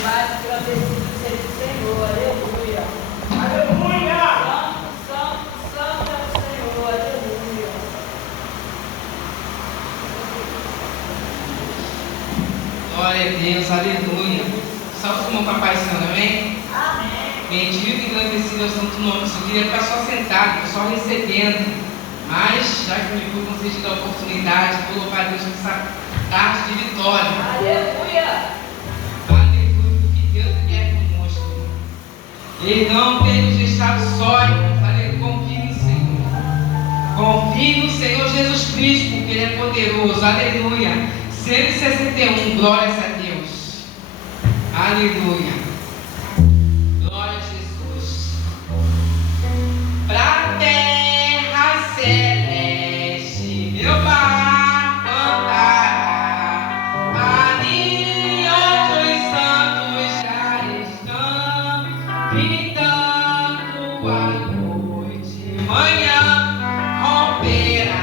mais agradecido seja o Senhor, aleluia. Aleluia! Santo, santo é o Senhor, aleluia. Glória a Deus, aleluia. Salve o irmão Papai Senhor, amém? Amém. Bendito e engrandecido é o santo nome. Eu queria ficar só sentado, só recebendo. Mas, já que me foi concedida a oportunidade, vou louvar a Deus nessa tarde de vitória. Aleluia. Aleluia, porque Deus é conosco. Ele não tem nos deixado só, irmãos. Aleluia, confie no Senhor. Confie no Senhor Jesus Cristo, porque Ele é poderoso. Aleluia. 161, glórias a Deus. Aleluia. Glória a Jesus. Pra terra celeste, meu bar cantará. Ali onde os santos já estão, gritando a noite, manhã romperá.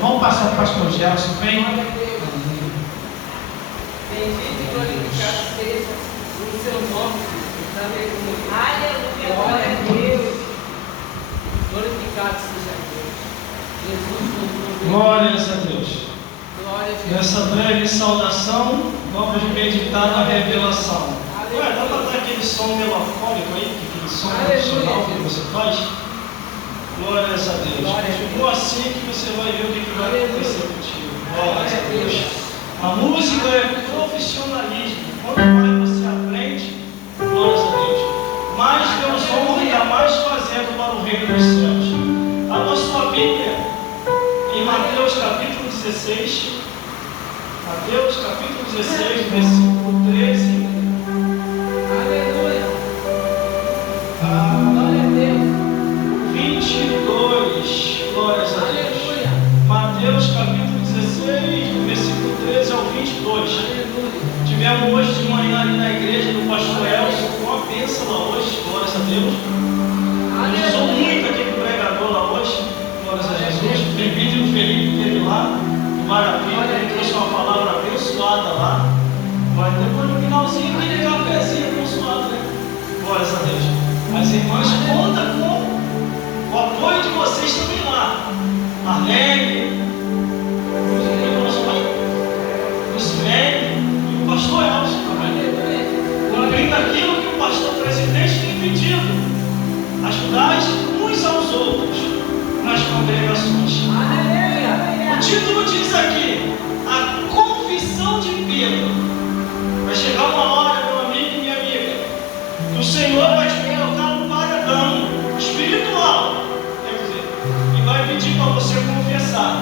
Vamos passar para o pastor Gelson, vem. Bendito e glorificado seja o seu nome, aleluia. Aleluia, glória a Deus. Glorificado seja Deus. Jesus, glórias a Deus. Glória a Deus. Nessa breve saudação, vamos meditar na revelação. Ué, dá para dar aquele som melafônico aí, aquele som tradicional que você faz? Glórias a Deus. Glória a Deus. Continua assim que você vai ver o que vai Aleluia. acontecer contigo. Glória Glórias a a Deus. Deus. A música é profissionalismo. Quanto mais você aprende, glórias a Deus, mais Deus honra e ainda mais fazendo para o reino dos céus. Abra sua Bíblia em Mateus capítulo 16. Mateus capítulo 16, versículo 13. Aleluia. a Glória a Deus. 22. Glórias a Deus. Aleluia. Mateus capítulo 16, do versículo 13 ao 22. Aleluia. Tivemos hoje de manhã ali na igreja do pastor Elcio, uma bênção lá hoje, glórias a Deus. Ele usou muito aqui com o pregador lá hoje, glórias a Jesus. O Felipe esteve lá, que maravilha, ele trouxe uma palavra abençoada lá. Mas depois no finalzinho, aquele cafezinho abençoado, né? Glórias a Deus. As irmãs contam com o apoio de vocês também lá. Marlene, Lucilene e o pastor Elcio também. Cumprindo aquilo que o pastor presidente tem pedido: ajudar uns aos outros nas congregações. O título diz aqui: a confissão de Pedro. Vai chegar uma hora, meu amigo e minha amiga, que o Senhor vai te colocar no paredão espiritual, quer dizer, e vai pedir para você confessar.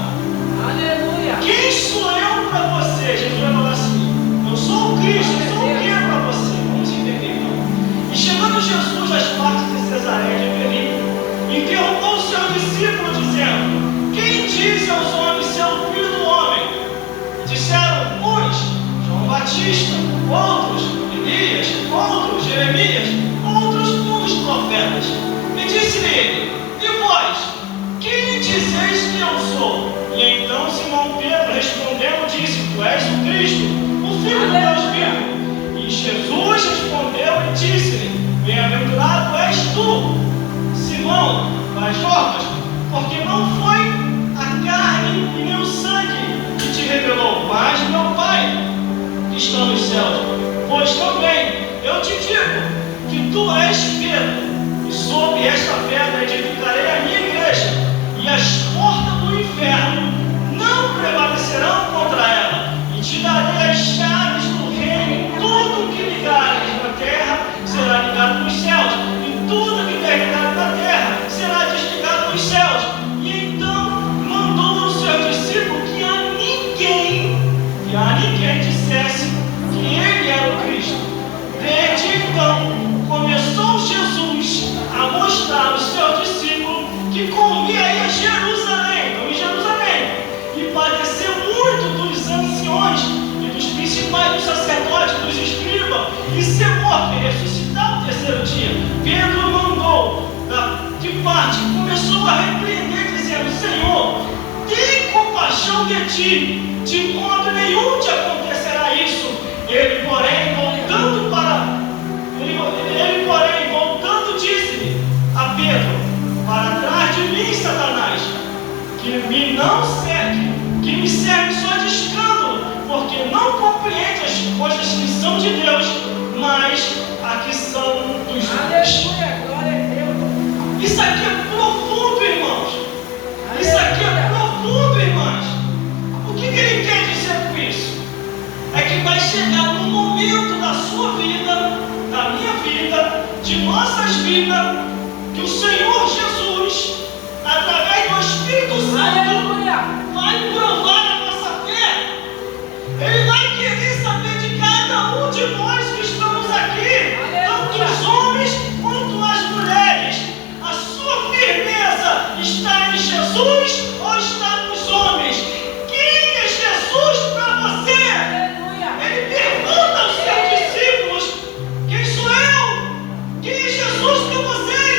Aleluia. Quem sou eu para você? Jesus vai falar assim: eu sou o Cristo, eu sou o que para você? Vamos entender então. E chegando Jesus às partes de Cesareia de Filipe, interrogou os seus discípulos, dizendo: quem diz aos homens ser o filho do homem? E disseram uns: João Batista, outros Elias, outros Jeremias, outros um dos profetas. E disse-lhe ele: e vós, quem dizeis que eu sou? E então Simão Pedro respondendo disse: tu és o Cristo, o Filho do Deus vivo. E Jesus respondeu e disse-lhe: bem-aventurado és tu, Simão Barjonas, porque não foi a carne e nem o sangue que te revelou, mas meu Pai que está nos céus. Pois também eu te digo que tu és Pedro, e sobre esta pedra edificarei a minha igreja, e as portas do inferno não prevalecerão contra ela, e te darei as chaves do reino. Tudo que ligares na terra será ligado nos céus, e tudo que desligares na terra será desligado nos céus. E então mandou aos seus discípulos que a ninguém dissesse que ele era o Cristo. Desde então começou Jesus a mostrar aos seus discípulos que convia ir a Jerusalém, não em Jerusalém, e padecer muito dos anciões e dos principais dos sacerdotes, dos escribas, e ser morto e ressuscitar no terceiro dia. Pedro mandou de parte, começou a repreender, dizendo: Senhor, tem compaixão de ti, de modo nenhum te acontecerá isso. Ele, porém, voltando, disse-lhe a Pedro: para trás de mim, Satanás, que me serve só de escândalo, porque não compreende as coisas que são de Deus, mas a que são dos homens. Glória a Deus. Isso aqui é profundo, irmãos. Isso aqui é profundo, irmãs. O que ele quer dizer com isso? É que vai chegar um momento da sua vida, da minha vida, de nossas vidas, que o Senhor Jesus, através do Espírito Santo, vai provar a nossa fé. Ele vai querer saber de cada um de nós que estamos aqui, tanto os homens quanto as mulheres. A sua firmeza está em Jesus ou está nos homens? Quem é Jesus para você? Ele pergunta aos seus discípulos: quem sou eu? Quem é Jesus para vocês?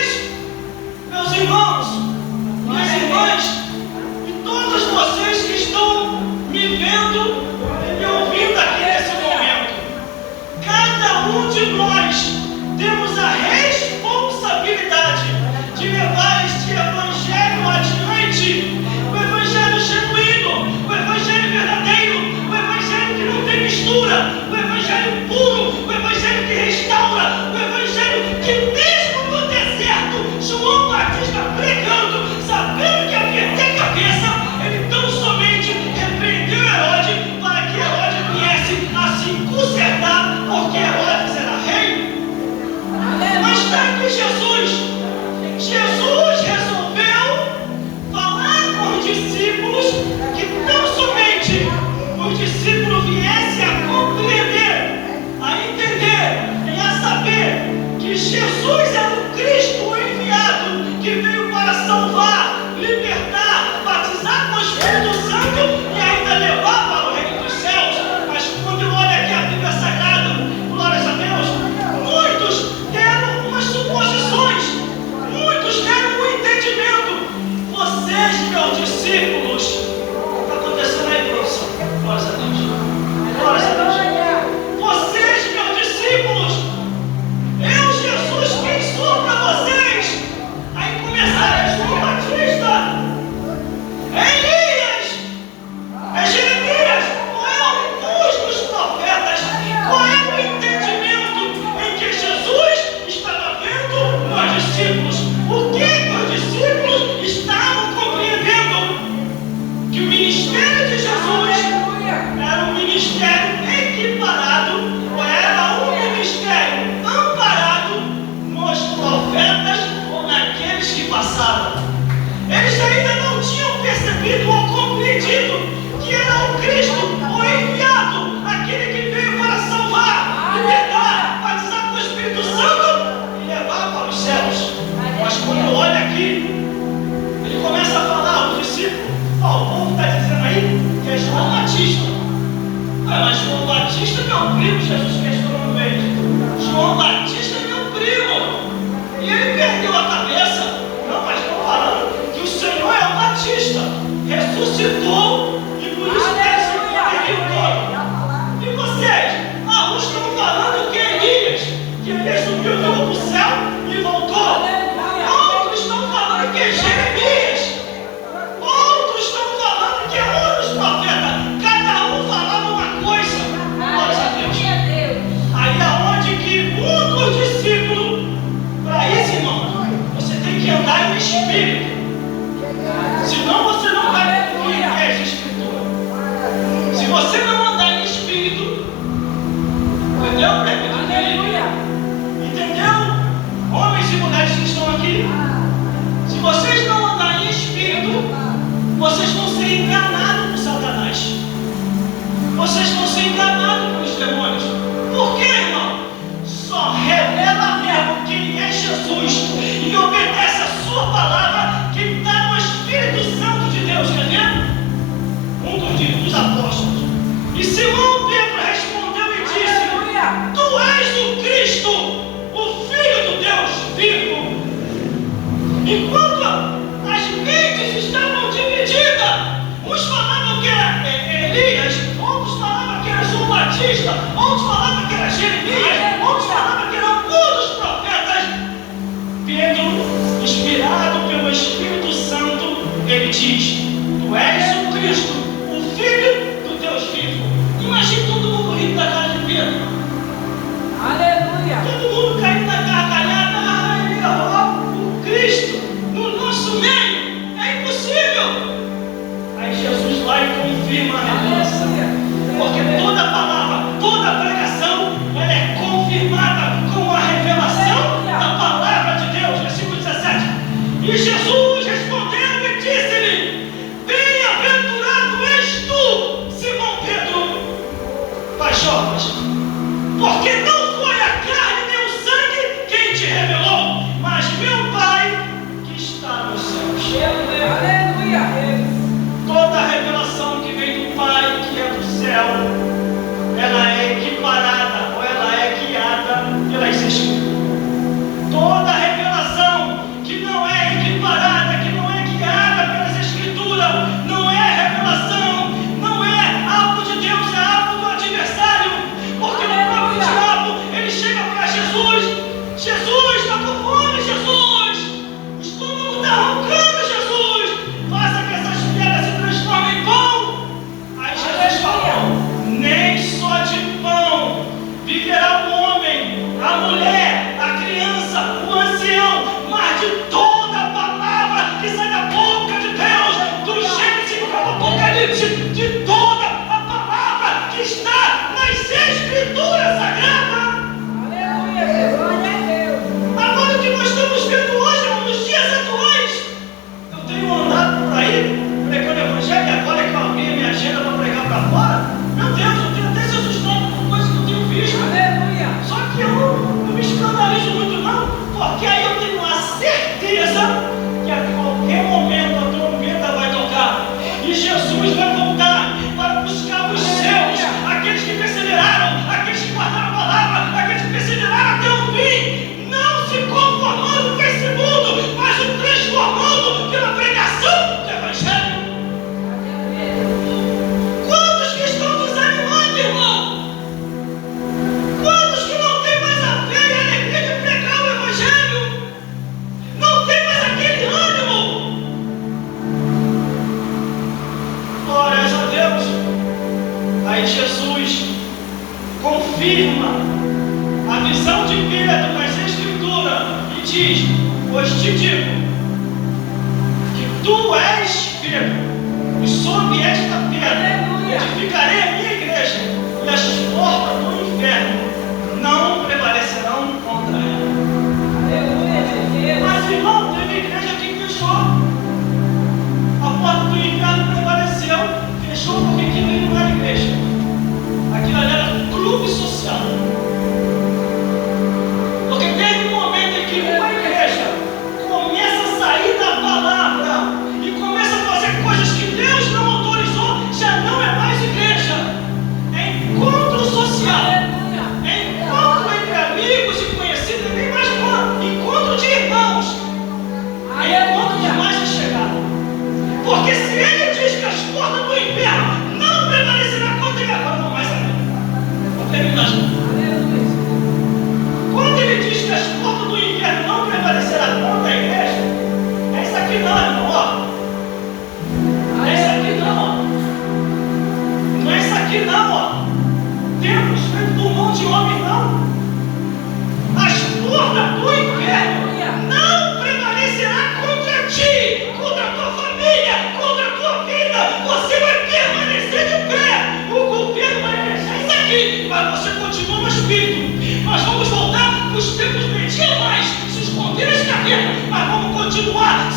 meu primo, Jesus questionou uma vez. João Batista é meu primo. E ele perdeu a cabeça. Não, mas estou falando que o Senhor é o Batista. Ressuscitou e por isso tem esse poderio todo. E vocês? Uns estão falando que Elias subiu para o céu e voltou. Outros estão falando que é Jeremias. Outros estão falando que é um dos profetas. Cada um falava uma coisa. Glória a Deus. Aí aonde que um dos discípulos, para isso, irmão, você tem que andar em espírito. Senão você não vai cumprir essa escritura. Se você não andar em espírito, entendeu? Entendeu? Homens e mulheres que estão aqui, se vocês não andarem em espírito, vocês vão ser enganados por Satanás. Vocês vão ser enganados pelos demônios. Por quê, irmão? Só revela mesmo quem é Jesus e obedece a sua palavra quem está no Espírito Santo de Deus, quer ver? Um dos apóstolos. E Simão Pedro respondeu e disse: Tu és o Cristo, o Filho do Deus vivo. Enquanto as mentes estavam divididas, uns falavam que era Elias, outros falavam que era João Batista, outros falavam que era Jeremias, outros falavam que era algum dos profetas. Pedro, inspirado pelo Espírito Santo, ele diz: Tu és o Cristo, o Filho do Deus vivo. Imagina todo mundo rindo da cara de Pedro. Aleluia. Todo mundo caindo na gargalhada. Ele errou o Cristo no nosso meio. É impossível. Aí Jesus vai e confirma a revelação. Porque toda palavra, toda pregação, ela é confirmada com a revelação da palavra de Deus. Versículo 17. E Jesus respondeu e disse-lhe: Bem-aventurado és tu, Simão Pedro, Paixões, porque não foi a carne nem o sangue quem te revelou, mas meu Pai que está nos céus. Aleluia. Toda a revelação que vem do Pai, que é do céu, ela é equiparada ou ela é guiada pelas Escrituras. Toda a revelação que não é equiparada, que não é guiada pelas Escrituras, não é revelação, não é algo de Deus, é algo do adversário. Porque no próprio diabo, ele chega para Jesus: Jesus, está com fome, Jesus, o estômago está roncando, Jesus, faça que essas pedras se transformem em pão. Aí Jesus falou: nem só de pão viverá o homem, a mulher, a criança, o ancião, mas de toda a palavra que sai da boca de Deus, do Gênesis ao Apocalipse, de toda a palavra que está nas Escrituras Sagradas. Aleluia. Glória a Deus. Agora o que nós estamos vendo hoje, nos dias atuais, eu tenho andado por aí pregando o Evangelho, e agora que eu abri a minha agenda para pregar para fora, meu Deus, eu tenho até se assustado com coisas que eu tenho visto. Aleluia. Só que eu não me escandalizo muito não, porque aí eu tenho a certeza que a qualquer momento a trombeta vai tocar e Jesus vai voltar para buscar os seus, aqueles que perseveraram, aqueles que guardaram a palavra, aqueles que perseveraram até o fim, não se conformando com esse mundo, mas o transformando pela pregação do Evangelho. Quantos que estão desanimados, irmão? Quantos que não têm mais a fé e a alegria de pregar o Evangelho? Não tem mais aquele ânimo? Glórias a Deus. Aí Jesus confirma a visão de Pedro nas Escrituras e diz: Pois te digo que tu és Pedro, e sobre esta pedra edificarei a minha igreja, e as portas do inferno não prevalecerão contra ela. Aleluia. Mas, irmão, teve igreja que fechou. A porta do inferno prevaleceu, fechou porque aquilo não era igreja. Aquilo ali era clube social. Porque teve um momento em que uma igreja começa a sair da palavra e começa a fazer coisas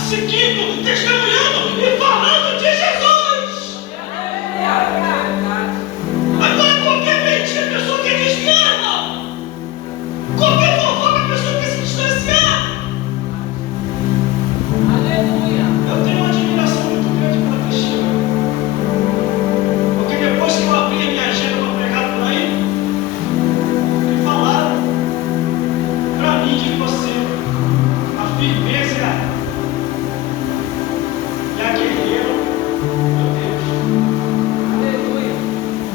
seguindo, testemunhando e falando de Jesus. Agora, qualquer mentira, a pessoa quer desviar, irmão. Qualquer fofoca, a pessoa quer se distanciar. Aleluia. Eu tenho uma admiração muito grande pela Cristina. Porque depois que eu abri a minha agenda para pregar por aí, me falaram para mim de você a firmeza e a guerreira, meu Deus. Aleluia.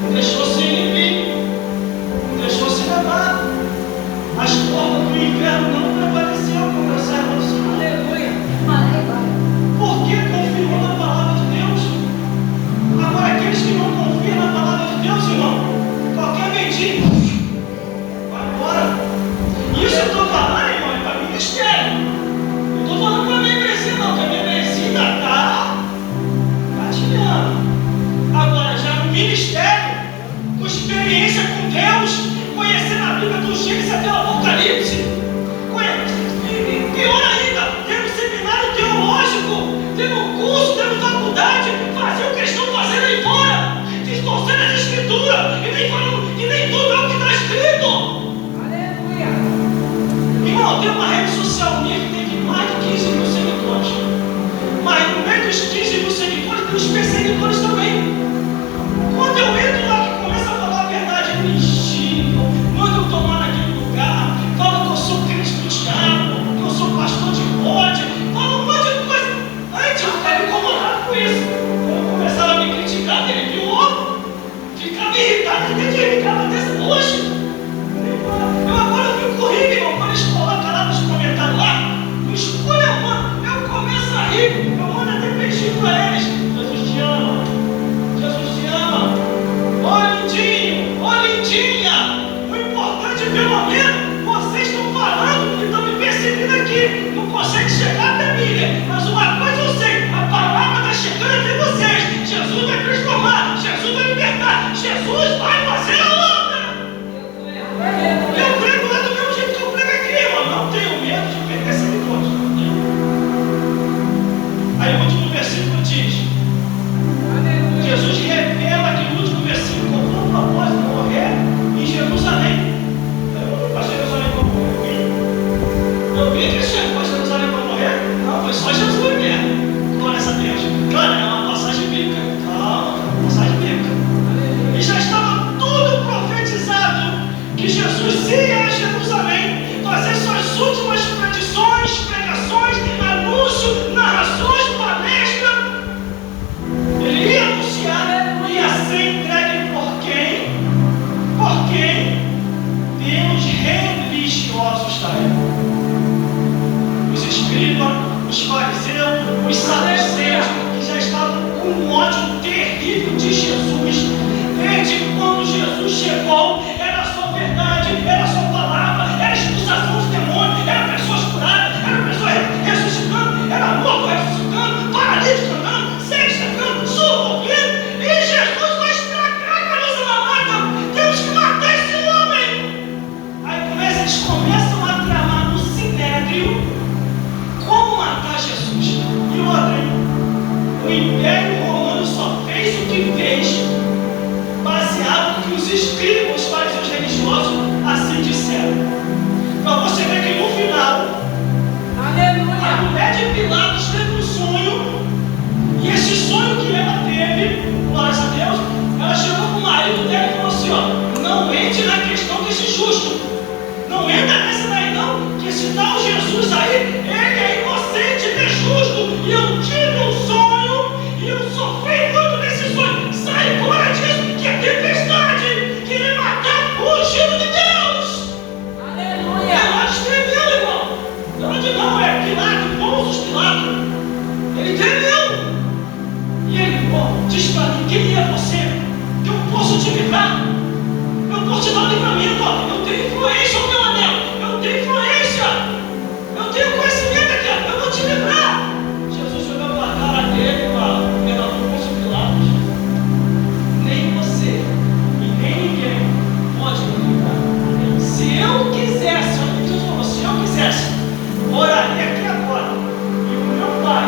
Não deixou se inibir, não deixou se levar. As portas do inferno não prevaleceram contra essa revolução. Aleluia. Porque confiou na palavra de Deus. Agora, aqueles que não confiam na palavra de Deus, irmão, qualquer mentira, vai embora. Isso eu estou falando, irmão, é para ministério. Não estou falando para a minha igreja, não, que a minha igreja está gatilhando. Agora, já no ministério, com experiência com Deus, conhecendo a Bíblia do Gênesis até o Apocalipse, pior ainda, tendo seminário teológico, tendo curso, tendo faculdade, fazer o que eles estão fazendo aí fora, distorcendo as escrituras e nem falando que nem tudo é o que está escrito. Aleluia. Irmão, tem uma rede social minha que tem mais de 15 mil seguidores, mas no meio dos 15 mil seguidores tem os perseguidores também. Quando eu entro lá que começa a falar a verdade, me xingam, manda eu tomar naquele lugar, fala que eu sou crente do diabo, que eu sou pastor de bode, fala um monte de coisa. Antes eu ficava incomodado com isso. Quando começava a me criticar, ele pior, ficava irritado, até de irritado até essa hoje. Eu agora fico correndo, irmão, quando eles colocam lá nos comentários lá, não escolha, mano, eu começo a rir, eu mando até beijinho pra eles. Jesus te ama. Jesus te ama. Ô lindinho, ô lindinha. O importante, pelo menos, vocês estão falando e estão me perseguindo aqui. Não consegue chegar até mim, né? Mas uma coisa eu sei, a palavra está chegando até vocês. Jesus vai transformar, Jesus vai libertar, Jesus vai fazer a obra. Eu prego lá do mesmo jeito que eu prego aqui, irmão. Não tenho medo de perder seguidores. Não tenho. Aí o último versículo diz: Jesus revela que no último versículo comprou um propósito de morrer em Jerusalém. Eu não fui para Jerusalém para morrer. Eu vi que ele chegou a Jerusalém para morrer. Não, foi só Jesus mesmo. Glória a Deus. Claro, é uma passagem bíblica. Calma, passagem bíblica. E já estava tudo profetizado que Jesus ia a Jerusalém fazer suas últimas predições, pregações, anúncio, narrações, palestras. Ele ia anunciar, ia ser entregue por quem? Por quem? Pelos religiosos da época. Os escribas, os fariseus, os saduceus, que já estavam com um ódio terrível de Jesus. Desde quando Jesus chegou, era só verdade, era só palavra, era expulsação de demônios, era pessoas curadas, era pessoas ressuscitando, era morto ressuscitando, paralítico andando, cego chegando, surdo ouvindo. E Jesus vai estragar a nossa mamata. Temos que matar esse homem. Aí eles começam a tramar no sinédrio como matar Jesus. E outra, hein? O Império Romano só fez o que fez baseado no que os escribas, os fariseus religiosos assim disseram. Para você ver que no final, a mulher de Pilatos teve um sonho, e esse sonho que ela teve, glórias a Deus, ela chegou para o marido dela e falou assim: ó, não entre na questão desse justo, não entra nessa daí não, que esse tal Jesus aí, ele é inocente, ele é justo, e eu tive um sonho, e eu sofri muito nesse sonho. Sai fora disso, que é tempestade, que ele matar o ungido de Deus. Aleluia. Ela tremeu, irmão. Onde não é Pilatos, Pôncio Pilatos. Ele tremeu. E ele, diz para mim: quem é você? Que eu posso te livrar? Eu posso te dar um livramento. Eu tenho influência, meu anel. Eu tenho influência. Eu tenho conhecimento aqui. Eu vou te livrar. Jesus olhou para a cara dele e falou: governador Pôncio Pilatos, nem você e nem ninguém pode me livrar. Se eu quisesse, olha o que Jesus falou, se eu quisesse, oraria aqui agora, e o meu Pai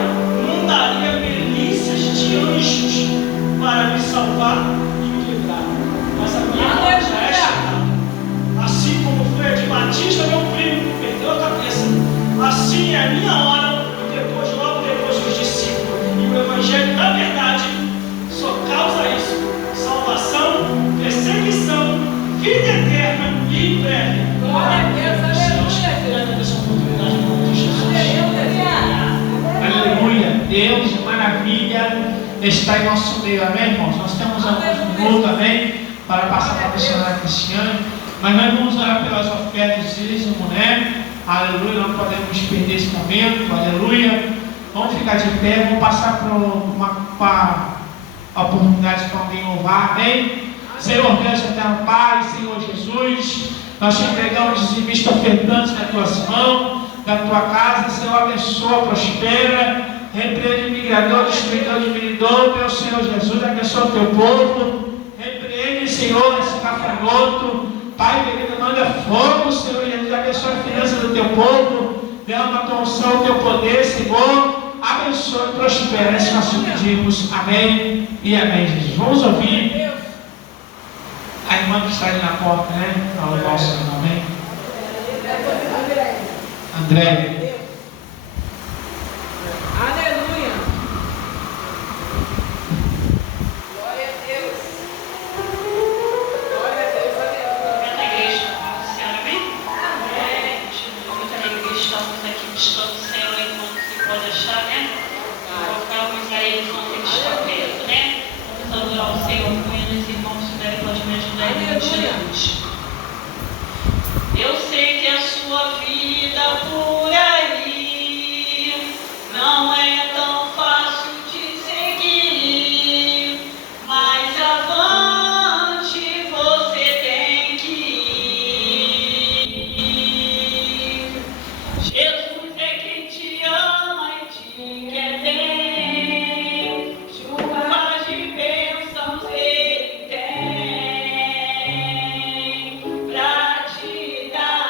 curado e me livrado. Mas a minha hora já é chegada. Assim como foi a de Batista, meu primo, que perdeu a cabeça, assim é a minha hora, e depois, logo depois, os discípulos. E o Evangelho, na verdade, só causa isso: salvação, perseguição, vida eterna e em breve. Glória a Deus, aleluia. Essa oportunidade em nome de Jesus. Aleluia. Deus, maravilha, está em nosso meio. Amém, irmãos? Nós temos alguns minutos, amém, para passar para a missionária Cristiane. Mas nós vamos orar pelas ofertas de dízimo, né? Aleluia. Não podemos perder esse momento. Aleluia. Vamos ficar de pé. Vamos passar por uma oportunidade para alguém louvar. Amém? Senhor Deus, eterno Pai, Senhor Jesus, nós te entregamos os dizimistas ofertantes nas tuas mãos, da tua casa. Senhor, abençoa, prospera, repreende o migrador, destruidor, diminuidor, meu Senhor Jesus, abençoa o teu povo, repreende, Senhor, esse gafanhoto, Pai querido, manda fogo, Senhor Jesus, abençoa a finança do teu povo, derrama a tua unção, o teu poder, Senhor, abençoa e prospera, é isso que nós te pedimos, amém e amém, Jesus. Vamos ouvir a irmã que está ali na porta, né? Ao nosso amém. André. Aleluia. Glória a Deus. Glória a Deus, aleluia. Na igreja, senhora, amém? Amém. Muito alegria, estamos aqui buscando o Senhor enquanto se pode achar, né? Colocamos aí enquanto ele está perto, né? Vamos adorar o Senhor com eles, irmãos, se puderem, pode me ajudar em nome de Jesus. Eu sei que a sua vida por aí não é tão fácil de seguir, mas avante você tem que ir. Jesus é quem te ama e te quer bem, chuva de bênçãos ele tem pra te dar.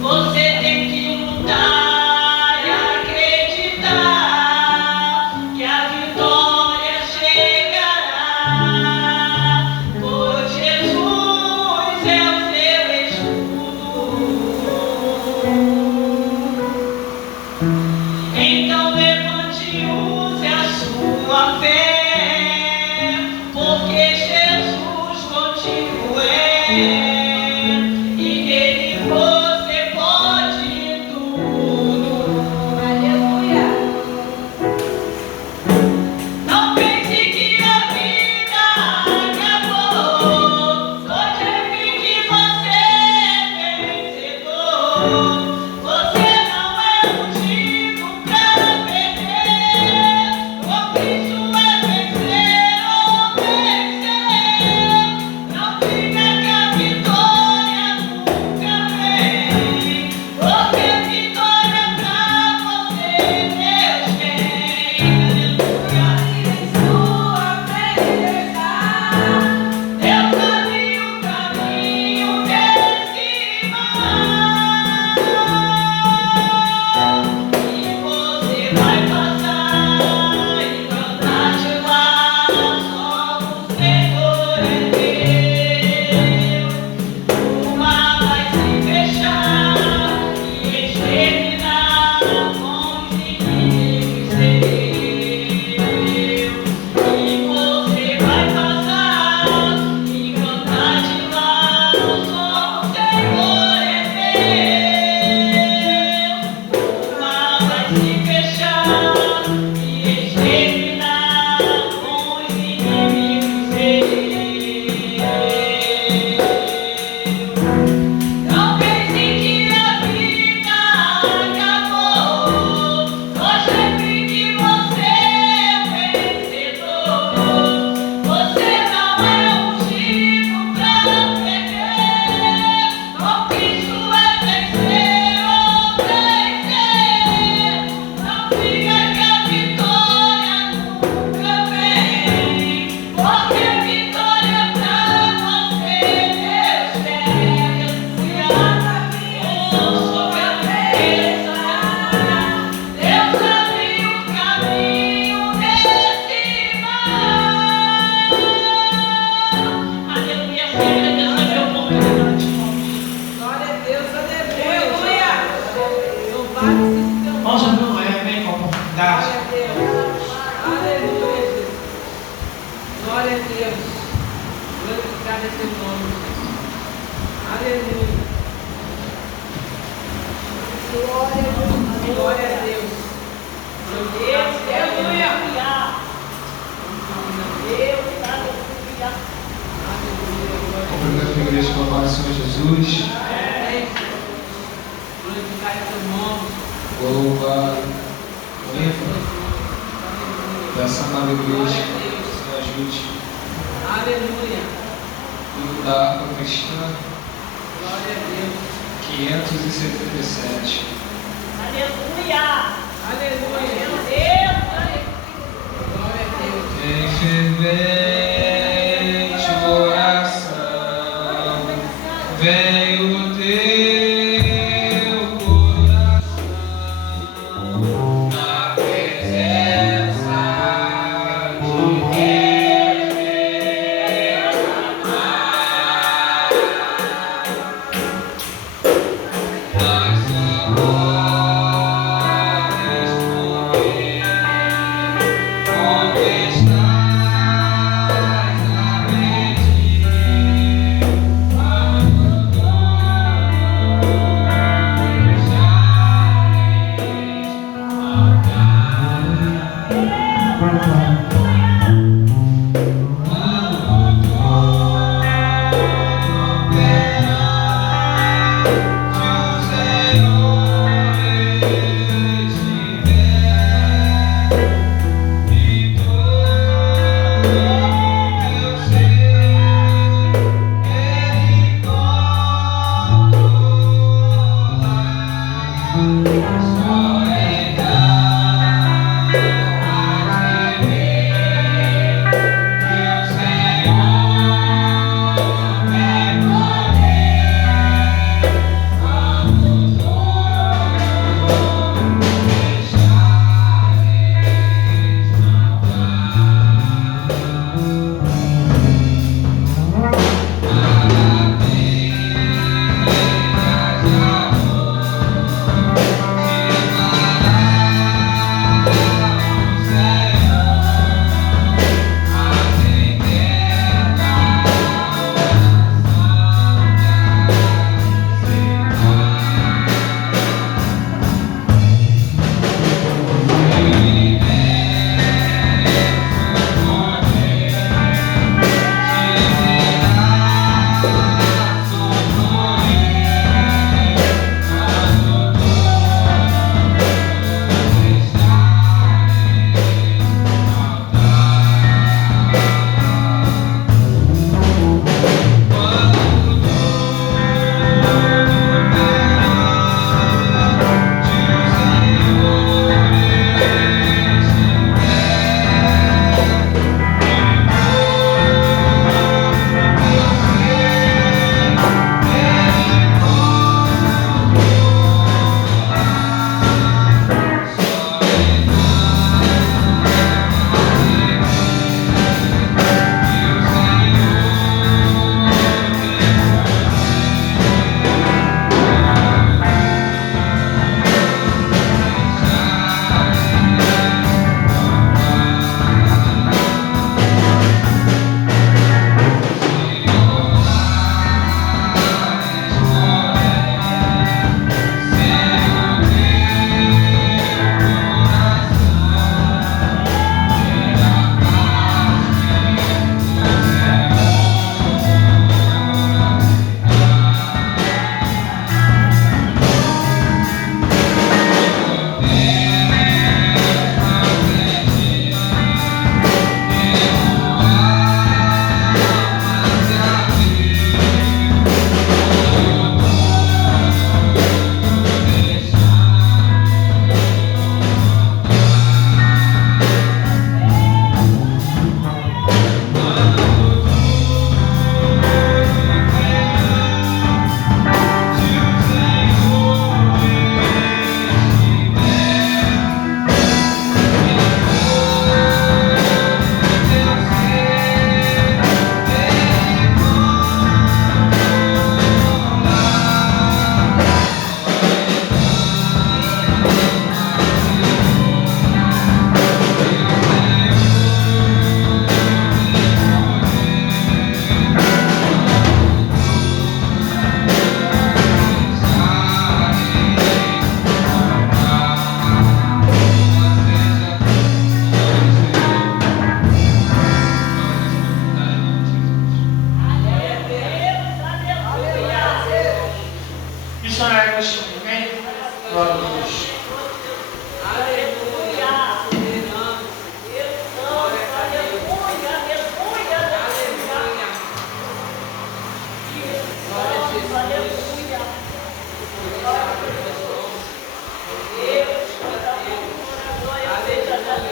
Você tem que lutar e acreditar que a vitória chegará, pois Jesus é o seu escudo. Então levante e use a sua fé, porque Jesus contigo é, e nele você pode tudo. Aleluia. Não pense que a vida acabou, hoje é fim que você é vencedor. Você não é motivo pra perder, o Cristo é vencer ou vencer. Não diga que a vitória nunca vem, porque a vitória pra você Deus tem. Aleluia. Sua presença. Deus abriu o caminho desse mar, e você vai passar e cantar de lá. Só o Senhor é Deus. O mar vai se fechar e exterminar com os inimigos seus. E você vai passar e cantar de lá. Só o Senhor é Deus. O mar vai se fechar e exterminar com os inimigos seus. Não pense que a vida acabou, hoje é fim que você é vencedor. Você não é motivo pra perder, o Cristo é vencer ou vencer. Não diga que a vitória nunca vem, porque a vitória pra você Deus tem. Aleluia. Sobre a cabeça, Deus abriu o caminho capacidade. Glória a Deus. Aleluia, Jesus. Glória a Deus. Glorificado é teu nome, Jesus. Aleluia. Glória a Deus. Glória a Deus. Deus, aleluia. Deus, aleluia. Cumprimento a igreja com a paz do Senhor Jesus. Glorificado é teu nome. Louvado. Dessa amada igreja, nos ajude Aleluia. a mudar para o cristã Glória a Deus. 577. Aleluia. Aleluia. Meu Deus. Glória a Deus. Em fervente oração, vem o teu coração na presença de Deus derramar. Nós somos poder, conquistais a pedir, quando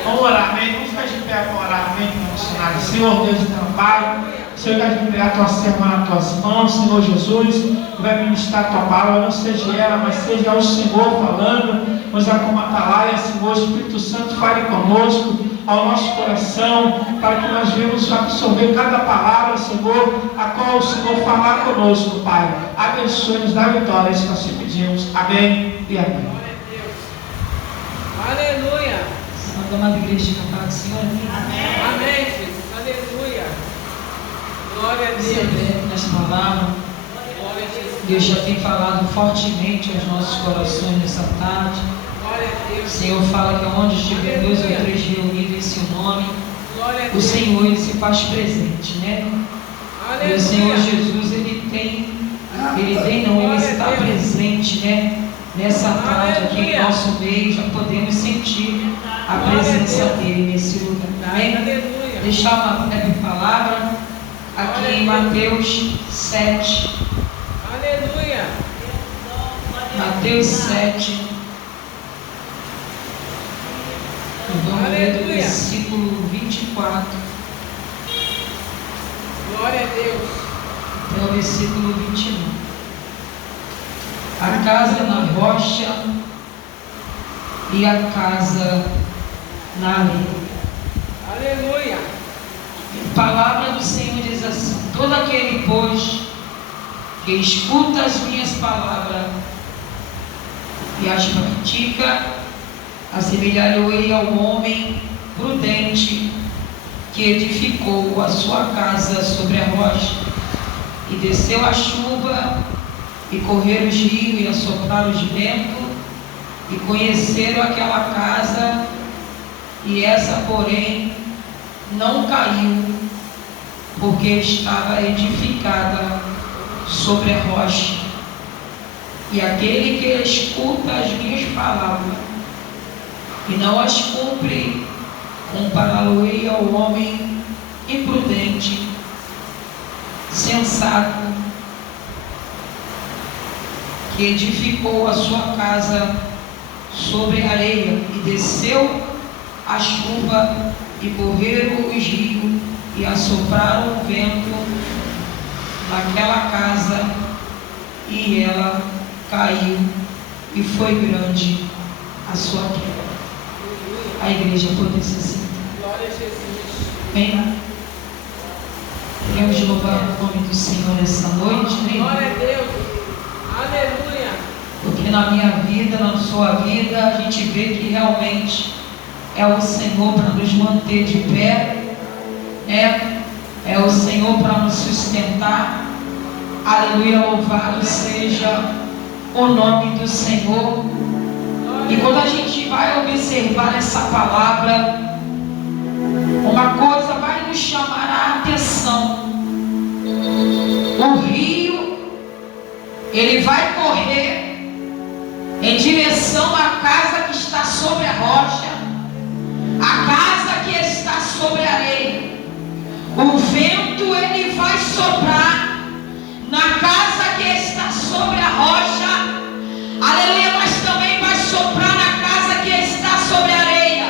Vamos orar, amém? Vamos ficar de pé para orar, amém? Missionário. Senhor Deus e teu Pai, Senhor, que entregar a tua serva nas tuas mãos, Senhor Jesus, vai ministrar a tua palavra, não seja ela, mas seja o Senhor falando, nos como atalaia, Senhor, Espírito Santo, fale conosco, ao nosso coração, para que nós venhamos absorver cada palavra, Senhor, a qual o Senhor falar conosco, Pai. Abençoe-nos da vitória, isso nós te pedimos. Amém e amém. Aleluia. Santo amada igreja, na paz do Senhor. Amém. Amém, Jesus. Aleluia. Glória a Deus. Recebendo nesta palavra, Glória a Jesus. Deus já tem falado fortemente aos nossos corações nessa tarde. Glória a Deus. O Senhor fala que onde estiver 2 ou 3 reunidos em seu nome, Glória a o Deus. Senhor ele se faz presente, né? E o Senhor Aleluia. Jesus, ele está presente, né? Nessa tarde aqui em nosso meio, já podemos sentir a presença dele nesse lugar. Amém? Aleluia. Deixar uma breve palavra aqui em Mateus 7. Aleluia. Mateus 7. Vamos ler do versículo 24 Glória a Deus. até o versículo 21. A casa na rocha e a casa na areia. Aleluia. A palavra do Senhor diz assim: todo aquele, pois, que escuta as minhas palavras e as pratica, assemelhar-lhe ao homem prudente que edificou a sua casa sobre a rocha, e desceu a chuva, e correram os rios, e assopraram os ventos, e conheceram aquela casa, e essa, porém, não caiu, porque estava edificada sobre a rocha. E aquele que escuta as minhas palavras e não as cumpre, compará-lo-ei ao homem imprudente, sensato, que edificou a sua casa sobre a areia, e desceu a chuva, e correram os rios, e assopraram o vento naquela casa, e ela caiu, e foi grande a sua queda. A igreja pode se sentar. Glória a Jesus. Amém? Queremos louvar o nome do Senhor nessa noite, né? Glória a Deus. Aleluia. Porque na minha vida, na sua vida, a gente vê que realmente é o Senhor para nos manter de pé, é o Senhor para nos sustentar. Aleluia, louvado seja o nome do Senhor. E quando a gente vai observar essa palavra, uma coisa vai nos chamar a atenção. O rio, ele vai correr em direção à casa que está sobre a rocha, a casa que está sobre a areia. O vento, ele vai soprar na casa que está sobre a rocha, aleluia, mas também vai soprar na casa que está sobre a areia.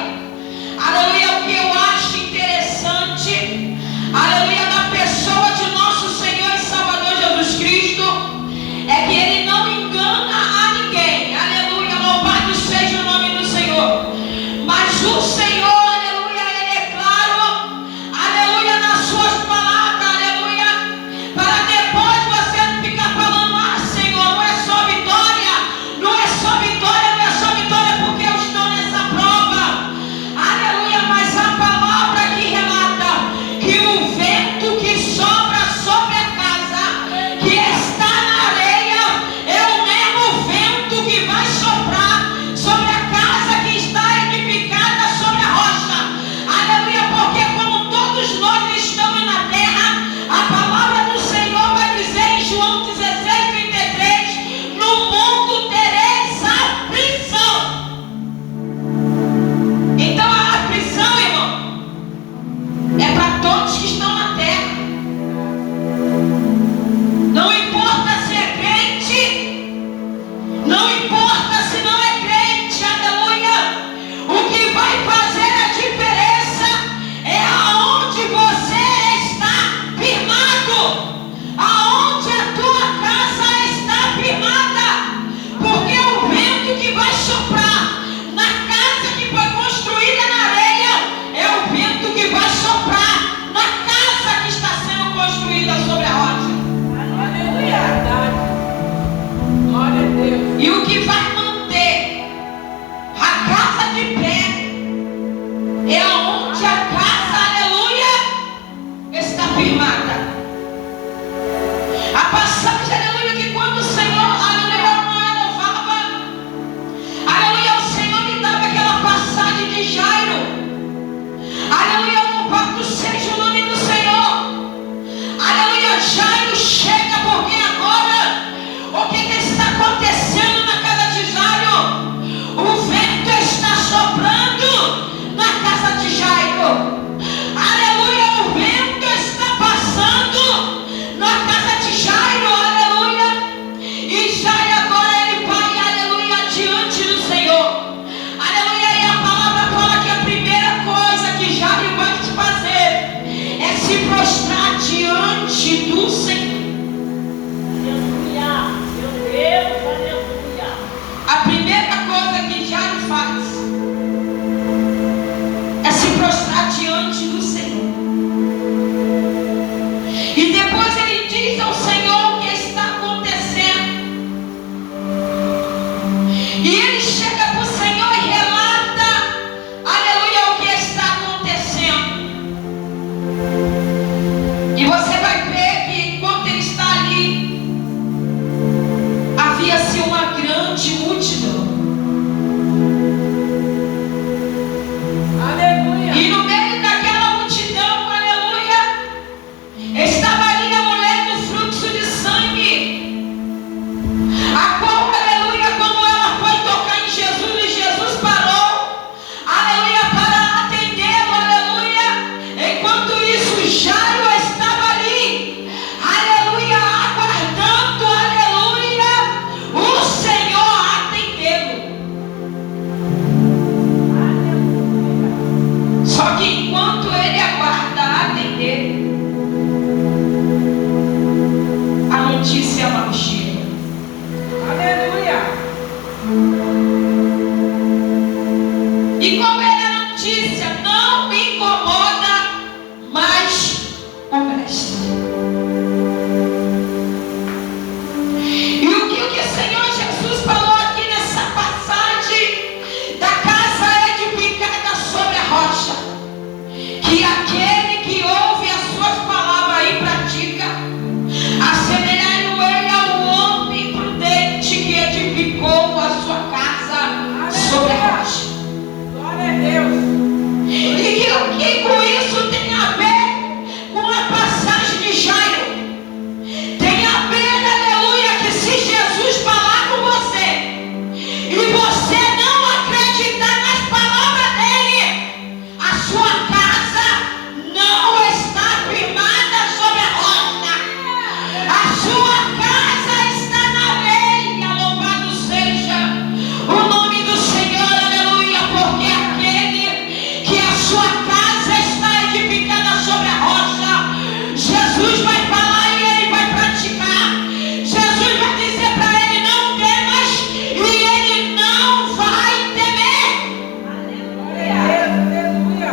Aleluia. O que eu acho interessante, aleluia, na pessoa de nosso Senhor e Salvador Jesus Cristo, é que ele não engana a ninguém. Aleluia, louvado seja o nome do Senhor. Mas o Senhor, aleluia, ele é claro, aleluia, nas suas palavras, aleluia, E o que vai manter a casa de pé é onde a casa, aleluia, está firmada. A passagem, aleluia, que quando o Senhor, aleluia, louvava, aleluia, o Senhor me dava aquela passagem de Jairo. Aleluia, louvado seja o nome do Senhor. Aleluia, Jairo chega, porque agora o que está acontecendo na casa de Jairo? O vento está soprando na casa de Jairo. Aleluia, o vento está passando na casa de Jairo, aleluia. E Jairo agora ele vai, aleluia, diante do Senhor. Aleluia, e a palavra fala que a primeira coisa que Jairo vai te fazer é se prostrar diante do Senhor. Aleluia. Meu Deus, aleluia. A primeira coisa que Jairo faz é se prostrar diante do Senhor. E depois ele diz ao Senhor o que está acontecendo. E ele chega para o Senhor e relata, aleluia, o que está acontecendo. E você vai ver que enquanto ele está ali, havia-se uma grande multidão. Aleluia. E no meio daquela multidão, aleluia, estava ali a mulher do fluxo de sangue, a qual, aleluia, quando ela foi tocar em Jesus e Jesus parou, aleluia, para atendê-lo, aleluia, enquanto isso Jairo estava ali, aleluia, aguardando, aleluia, o Senhor atendê-lo. Só que enquanto ele aguarda atender, a notícia não chega. Aleluia. E qual era a notícia? Não me incomoda mais o mestre. E o que o Senhor Jesus falou aqui nessa passagem da casa edificada sobre a rocha? Que aquele que ouve as suas palavras e pratica, assemelhando ele ao homem prudente que edificou a sua casa sobre a rocha. Glória a Deus. E o que com isso tem a ver com a passagem de Jairo? Tem a ver, aleluia, que se Jesus falar com você e você não acreditar nas palavras dele, a sua casa não está firmada sobre a rocha. A sua casa está na areia. Louvado seja o nome do Senhor, aleluia, porque aquele que a sua casa está edificada sobre a rocha, Jesus vai falar e ele vai praticar. Jesus vai dizer para ele: não temas, e ele não vai temer. Aleluia.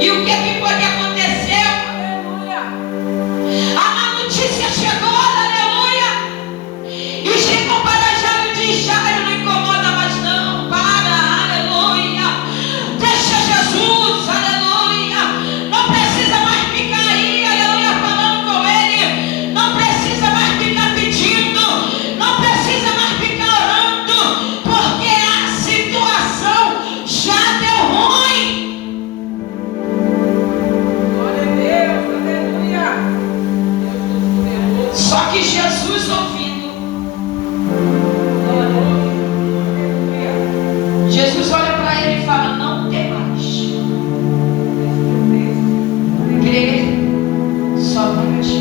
E o que foi que aconteceu? Aleluia. A má notícia chegou, aleluia. E chegou para Jairo e diz: Jairo, não incomoda mais não, para, aleluia. Deixa Jesus, aleluia. Não precisa mais ficar aí, aleluia, falando com ele. Não precisa mais ficar pedindo. Não precisa mais ficar orando, porque a situação já deu ruim. Glória a Deus. Aleluia. Deus Só que Jesus ouvindo, Aleluia. Jesus olha para ele e fala: não tem mais. Crer somente.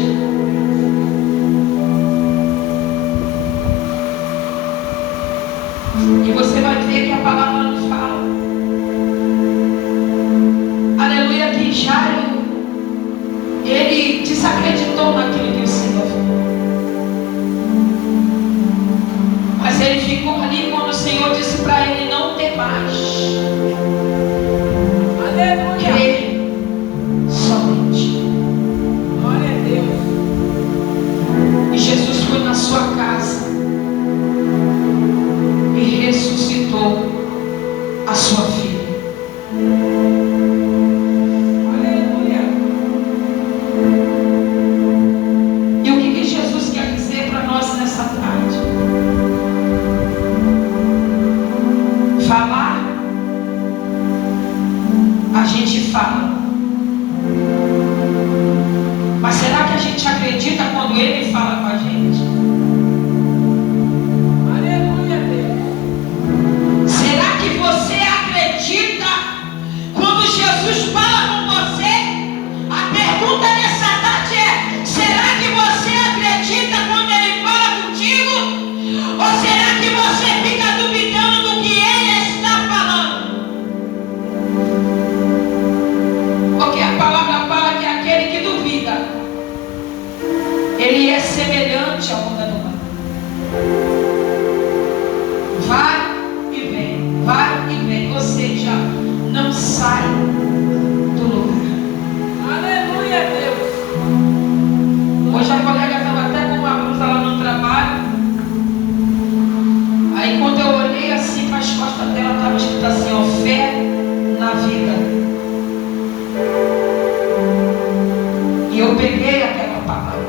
E você vai ver que a palavra nos fala, aleluia, que Jairo, ele desacreditou naquilo que o Senhor falou. Mas ele ficou ali quando o Senhor disse para ele: não tem mais. Aleluia. Crer somente. Glória a Deus. E Jesus foi na sua casa sua filha. Aleluia. E o que Jesus quer dizer para nós nessa tarde? Falar, a gente fala. Mas será que a gente acredita quando Ele fala com a gente? Aleluia, Deus. Será que você acredita quando Jesus fala com você? A pergunta nessa tarde é: será que você acredita quando Ele fala contigo? Ou será que você fica duvidando do que Ele está falando? Porque a palavra fala que aquele que duvida, ele é semelhante ao onda do mar. Vai e vem, ou seja, não sai do lugar. Aleluia, Deus. Hoje a colega estava até com uma blusa lá no trabalho. Aí quando eu olhei assim para as costas dela, estava escrito assim, ó, fé na vida. E eu peguei aquela palavra.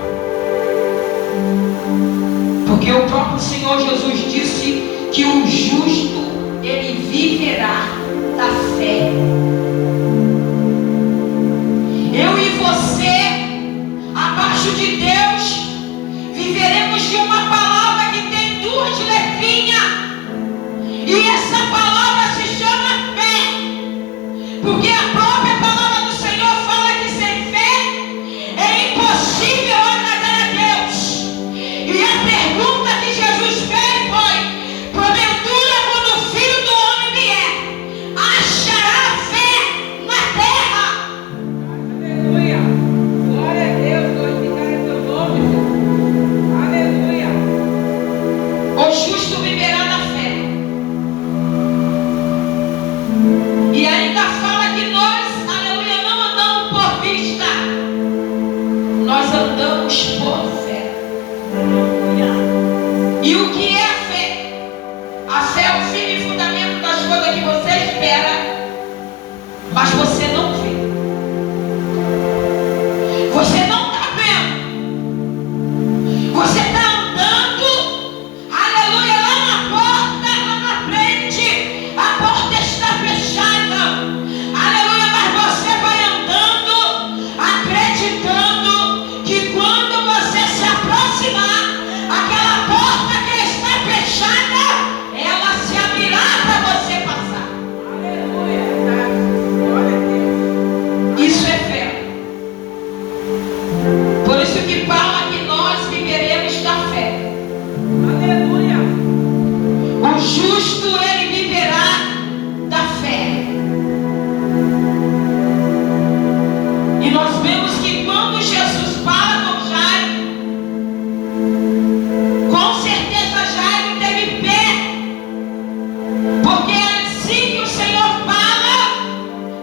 Porque o próprio Senhor Jesus disse que o justo, ele viverá da fé. Eu e você, abaixo de Deus, viveremos de uma palavra que tem 2 letrinhas. E essa palavra se chama fé. Porque a própria palavra do Senhor fala que sem fé é impossível agradar a Deus. E a pergunta que Jesus fez foi: porventura, quando o Filho do Homem vier, achará fé na terra? Aleluia. Glória a Deus. Glorificado é teu nome, Jesus. Aleluia. O justo viverá da fé. E ainda fala que nós, aleluia, não andamos por vista, nós andamos por fé. E o que é a fé? A fé é o fim e fundamento das coisas que você espera, mas você não vê. Você não está vendo. Você está andando, aleluia, lá na porta, lá na frente, a porta está fechada, aleluia, mas você vai andando, acreditando que quando você se aproximar, aquela porta que está fechada, ela se abrirá para você passar. Aleluia. Glória a Deus. Isso é fé. Por isso que fala que nós viveremos da fé. Aleluia. O justo, ele viverá da fé. E nós vemos que quando Jesus fala com Jairo, com certeza Jairo teve fé. Porque assim que o Senhor fala,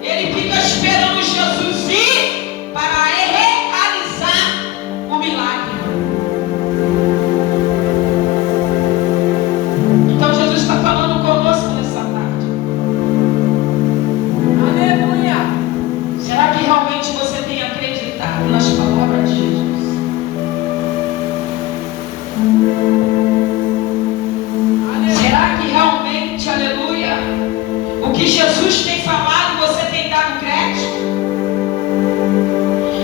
ele fica esperando Jesus ir para realizar o milagre. Então Jesus está falando conosco nessa tarde. Aleluia. Será que realmente você tem acreditado nas palavras de Jesus? Será que realmente, aleluia, o que Jesus tem falado você tem dado crédito?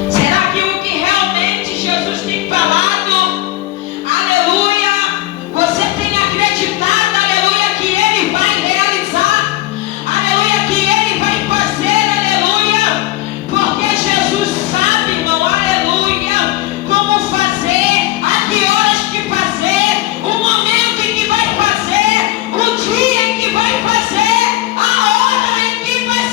Será que o que realmente Jesus tem falado, aleluia, você tem acreditado, aleluia, que Ele vai realizar, aleluia, que Ele vai fazer, aleluia, porque Jesus sabe, irmão, aleluia, como fazer, a que horas que fazer, o momento em que vai fazer, o dia em que vai fazer, a hora em que vai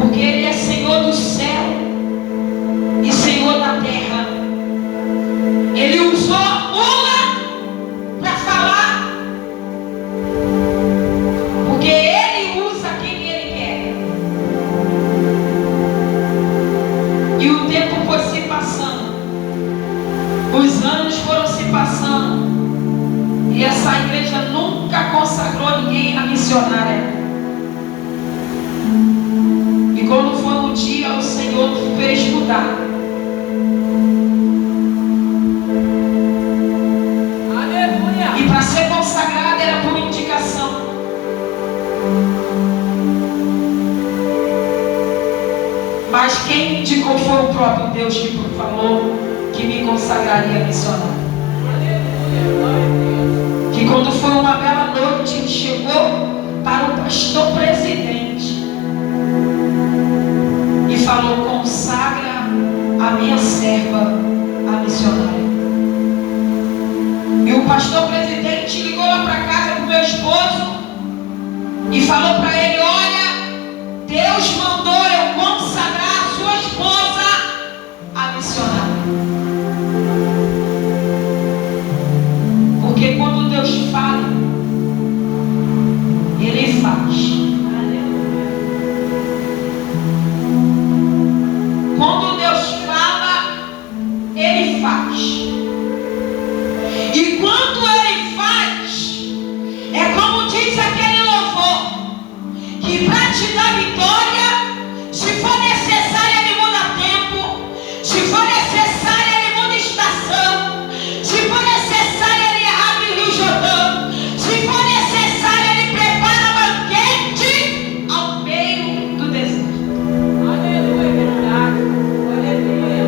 Porque Ele é Senhor do céu e Senhor da terra. Ele usou mula para falar, porque Ele usa quem Ele quer. E o tempo foi se passando, os anos foram se passando, e essa igreja nunca consagrou ninguém a missionária. E quando foi um dia, o Senhor fez mudar. Aleluia. E para ser consagrada era por indicação. Mas quem indicou foi o próprio Deus que falou que me consagraria missionária. Aleluia. Glória a Deus. Que quando foi uma bela noite, ele chegou para o pastor presidente e falou: consagra a minha serva, a missionária. E o pastor presidente ligou lá para casa do meu esposo e falou para ele: olha, Deus mandou eu consagrar a sua esposa a missionária. Porque quando Deus fala, Ele faz. Quando Deus fala, Ele faz. E quando Ele faz, é como diz aquele louvor, que para te dar vitória, se for necessário Ele muda tempo, se for necessário Ele muda estação, se for necessário Ele abre o Rio Jordão, se for necessário Ele prepara banquete ao meio do deserto. Aleluia, é verdade. Aleluia.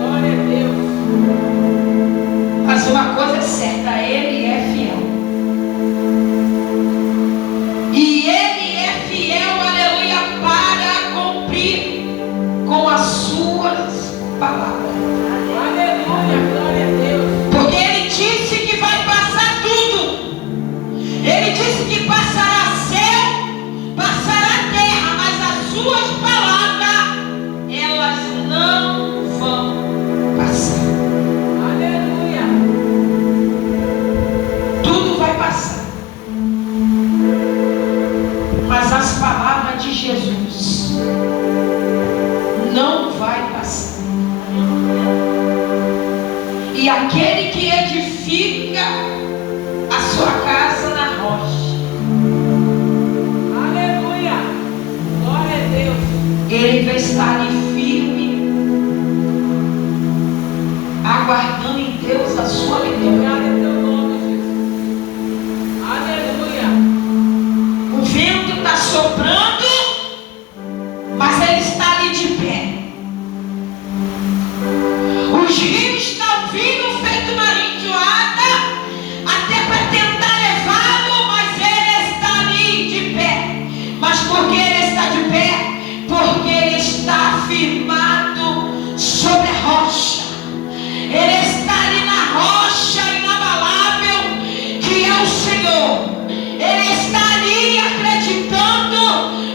Glória a Deus. Mas uma coisa é certa, Ele é fiel. E Ele é fiel, aleluia, para cumprir com as suas palavras. Aleluia, glória a Deus. Porque Ele disse que vai passar tudo. Ele disse que passará céu, passará terra, mas as suas palavras, elas não vão passar. Aleluia. Tudo vai passar. Mas as palavras de Jesus não vai passar. E aquele que edifica a sua casa na rocha, Aleluia. Glória a Deus. ele vai estar ali firme, aguardando em Deus a sua vitória. Obrigado em teu nome, Jesus. Aleluia. O vento está soprando, mas ele está ali de pé. Os rios estão vindo feito uma enjoada, até para tentar levá-lo, mas ele está ali de pé. Mas por que ele está de pé? Porque ele está firmado sobre a rocha. Ele está ali na rocha inabalável, que é o Senhor. Ele está ali acreditando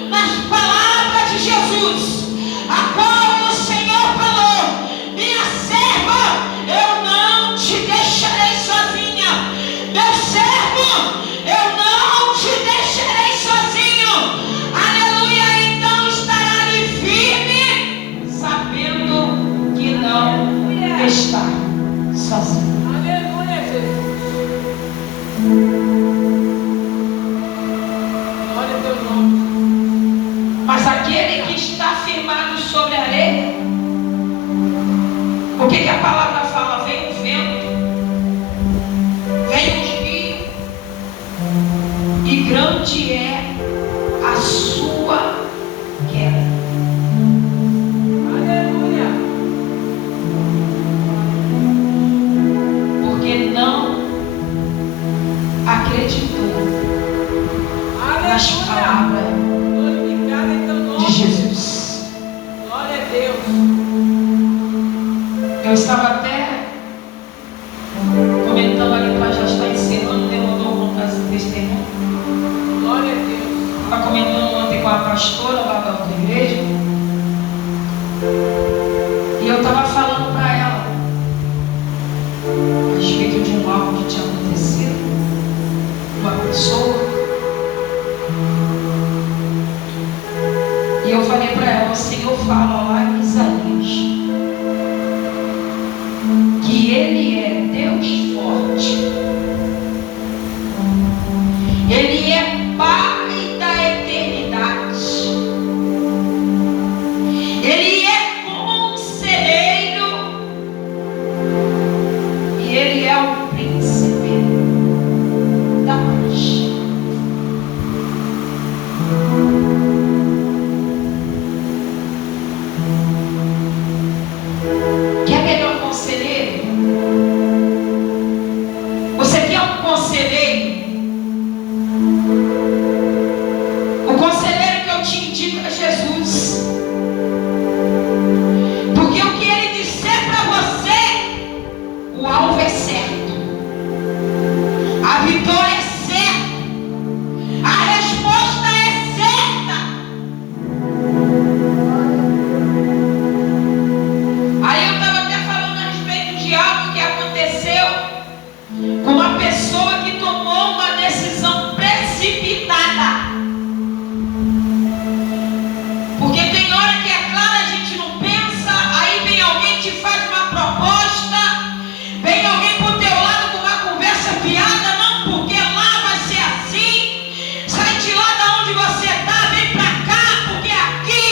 nas palavras de Jesus, a qual o Senhor falou: minha serva, eu não te deixarei sozinha. Meu servo, eu não te deixarei sozinho. Aleluia. Então estará ali firme, sabendo que não está sozinho. Aleluia, Jesus. Glória a teu nome. Mas aquele que está firmado sobre a areia, o que a palavra fala? Vem o vento, vem os rios, e grande é a sua queda. Aleluia. Porque não acreditou nas Aleluia. palavras Glorificado em teu nome. de Jesus. Glória a Deus. Eu estava até comentando ali para já estar encerrando, demorou um testemunho. Glória a Deus. Estava comentando ontem com a pastora lá da igreja. E eu estava falando para ela a respeito de algo que tinha acontecido com uma pessoa. E eu falei para ela: o Senhor fala lá em Isaías que Ele é Deus forte, Ele é Pai da eternidade, Ele é conselheiro e Ele é o príncipe da paz. Quer melhor conselheiro? Você quer um conselheiro? O conselheiro que eu te indico é Jesus. Porque o que Ele disser para você, o alvo é certo, a vitória é certa, a resposta é certa. Aí eu estava até falando a respeito de algo que aconteceu com uma pessoa que tomou uma decisão precipitada. Porque tem hora que, é claro, a gente não pensa, aí vem alguém que te faz uma proposta, vem alguém pro teu lado com uma conversa fiada, não, porque lá vai ser assim, sai de lá da onde você tá, vem pra cá, porque aqui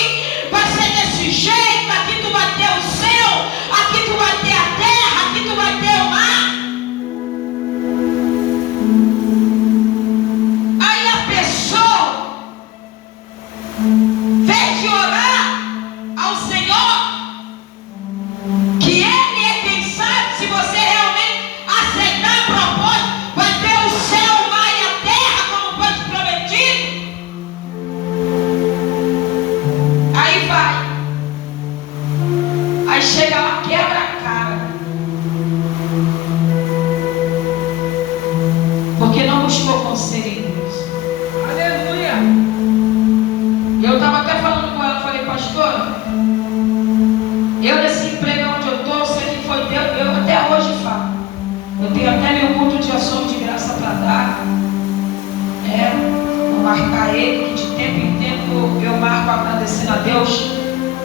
vai ser desse jeito, aqui tu vai ter o céu, aqui tu vai ter a terra, aqui tu vai ter o mar. Aí a pessoa, em vez de orar ao Senhor, que Ele é quem sabe se você realmente aceitar a proposta, vai ter o céu, o mar e a terra, como foi te prometido. Aí vai. Aí chega lá, quebra a cara. Porque não buscou conselho em Deus. Aleluia. E eu estava até falando com ela, falei: pastora, eu nesse emprego onde eu estou, sei que foi Deus, eu até hoje falo. Eu tenho até meu culto de ação de graça para dar. Vou marcar ele, que de tempo em tempo eu marco agradecendo a Deus,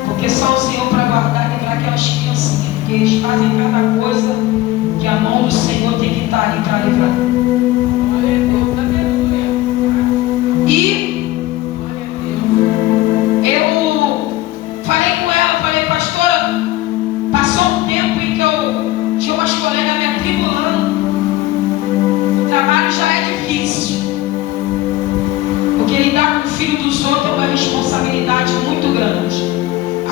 porque só o Senhor para guardar e livrar aquelas criancinhas, porque eles fazem cada coisa que a mão do Senhor tem que estar ali para livrar. Glória a Deus. Aleluia. E Glória a Deus. eu falei com ela, falei: pastora, passou um tempo em que eu tinha umas colegas me atribulando. O trabalho já é difícil, porque lidar com o filho dos outros é uma responsabilidade muito grande.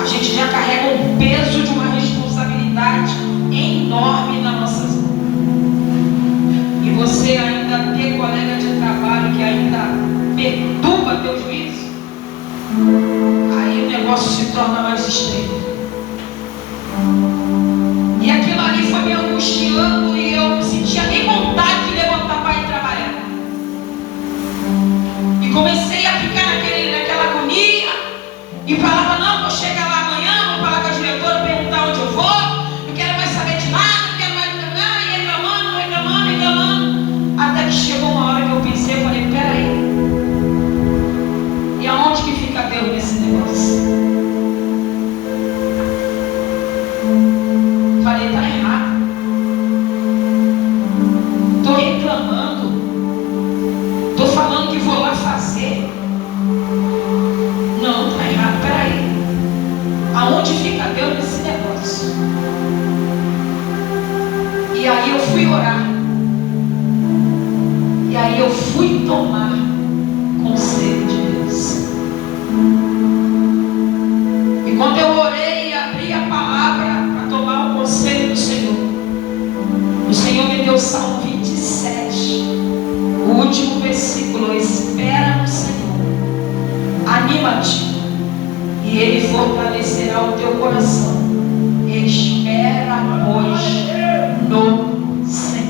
A gente já carrega um peso de uma responsabilidade enorme nas nossas mãos. E você ainda ter colega de trabalho que ainda perturba teu juízo, aí o negócio se torna mais estreito. E aquilo ali foi me angustiando e eu não sentia nem vontade de levantar para ir trabalhar. E comecei a ficar naquela agonia e falava: não, vou chegar lá amanhã, vou falar com a diretora, perguntar onde eu vou, não quero mais saber de nada, não quero mais nada, e reclamando. Até que chegou uma hora que eu pensei, eu falei: peraí, e aonde que fica Deus nesse negócio? Falei: tá errado. Tô reclamando. Tô falando que vou lá fazer. Não, tá errado, peraí. Aonde fica Deus nesse negócio? E aí eu fui orar. E aí eu fui tomar conselho de Deus. E quando eu orei e abri a palavra para tomar o conselho do Senhor, o Senhor me deu o Salmo 27, o último versículo: espera no Senhor, anima-te, e Ele fortalecerá o teu coração. Espera, pois, no Senhor.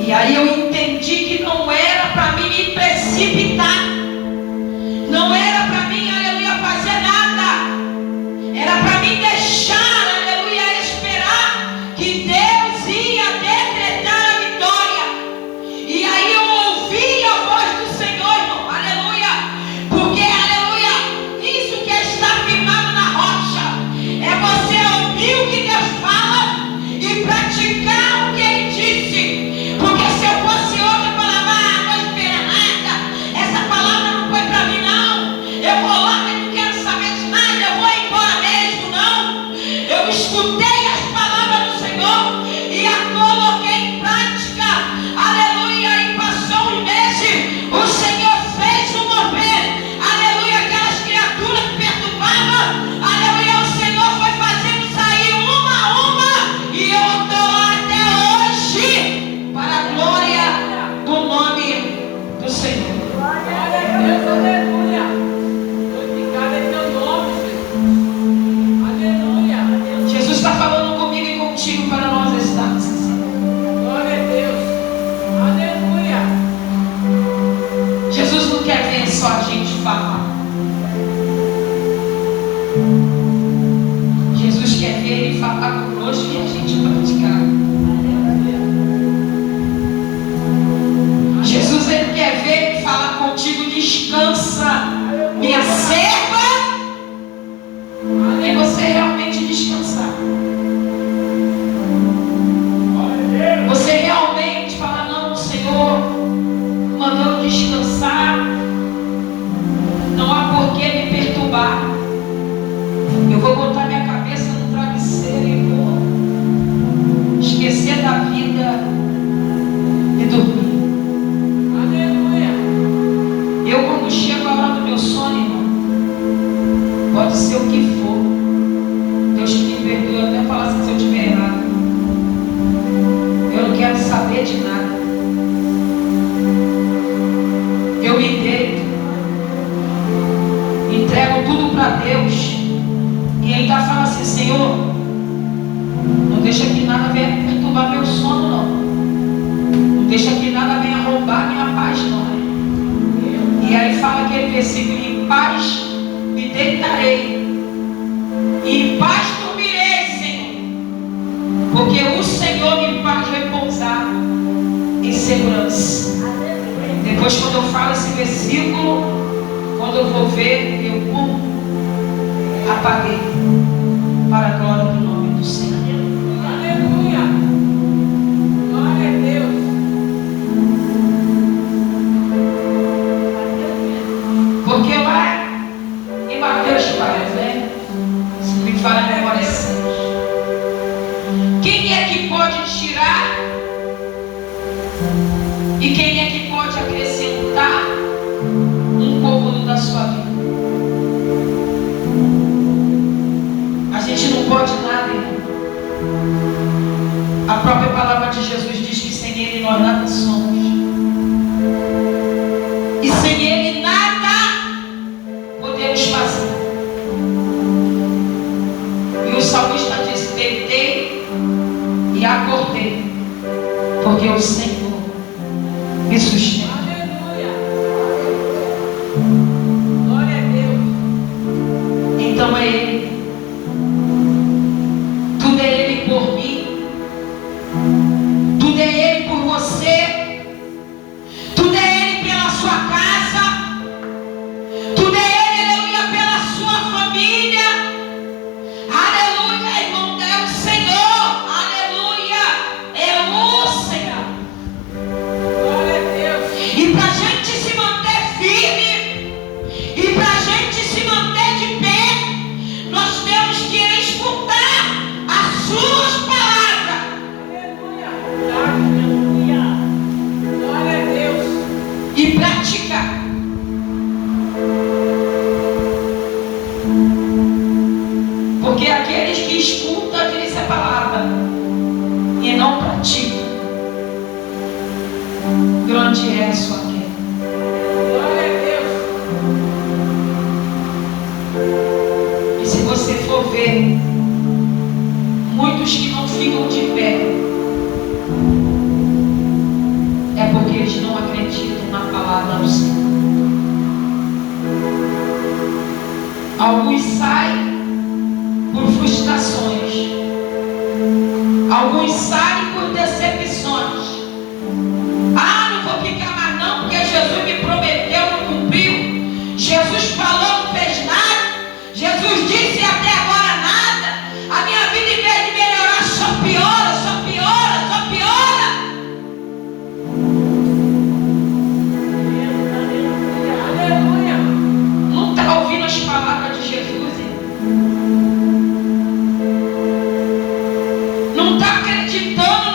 E aí eu entendi que não era para mim me precipitar, gente falar. Jesus quer ver Ele falar conosco e a gente praticar. Jesus, Ele quer ver Ele falar contigo. Descansa, minha serva, e você realmente descansar. Você realmente fala: não, Senhor mandou descansar, não há por que me perturbar. Eu vou botar minha cabeça no travesseiro e vou esquecer da vida e dormir. Aleluia. Eu, quando chego a hora do meu sono, irmão, pode ser o que for, Deus que me perdoe, eu até falar assim se eu estiver errado. Eu não quero saber de nada. Eu me deito, entrego tudo para Deus e ainda falo assim: Senhor, não deixa que nada venha perturbar meu sono, não. Não deixa que nada venha roubar minha paz, não. E aí fala aquele versículo: em paz me deitarei, e em paz dormirei, Senhor, porque o Senhor me faz repousar em segurança. Depois, quando eu falo esse versículo, quando eu vou ver, eu apaguei, para a glória do nome do Senhor. Aleluia. Glória a Deus. Porque lá em Mateus 4, né? Se me fala a memória assim. Quem é que pode tirar? E quem é que pode acrescentar um cômodo da sua vida? A gente não pode nada, irmão. A própria palavra de Jesus diz que sem Ele nós nada somos. E sem Ele nada podemos fazer. E o salmista diz: deitei e acordei, porque o Senhor me sustenta. Aleluia. Glória a Deus. Então é Ele. Tudo é Ele por mim. Tudo é Ele por você. Tudo é Ele pela sua casa. Tudo é Ele, aleluia, pela sua família. Aleluia, irmão, é o Senhor. Aleluia, é o Senhor. Glória a Deus. E para a gente se manter firme, e para a gente se manter de pé, nós temos que escutar as suas palavras. Aleluia. Aleluia. Glória a Deus. E praticar. Porque aqueles que escutam, diz a palavra, e não praticam, grande é a sua queda. Glória a Deus. E se você for ver, muitos que não ficam de pé, é porque eles não acreditam na palavra do Senhor. Alguns saem por frustrações, alguns saem por decepções. Ah, não vou ficar mais não, porque Jesus me prometeu, não cumpriu. Jesus falou, não fez nada. Jesus disse, até agora nada. A minha vida, em vez de melhorar, só piora, só piora, só piora. Aleluia. Não está ouvindo as palavras de Jesus, irmão? Não está acreditando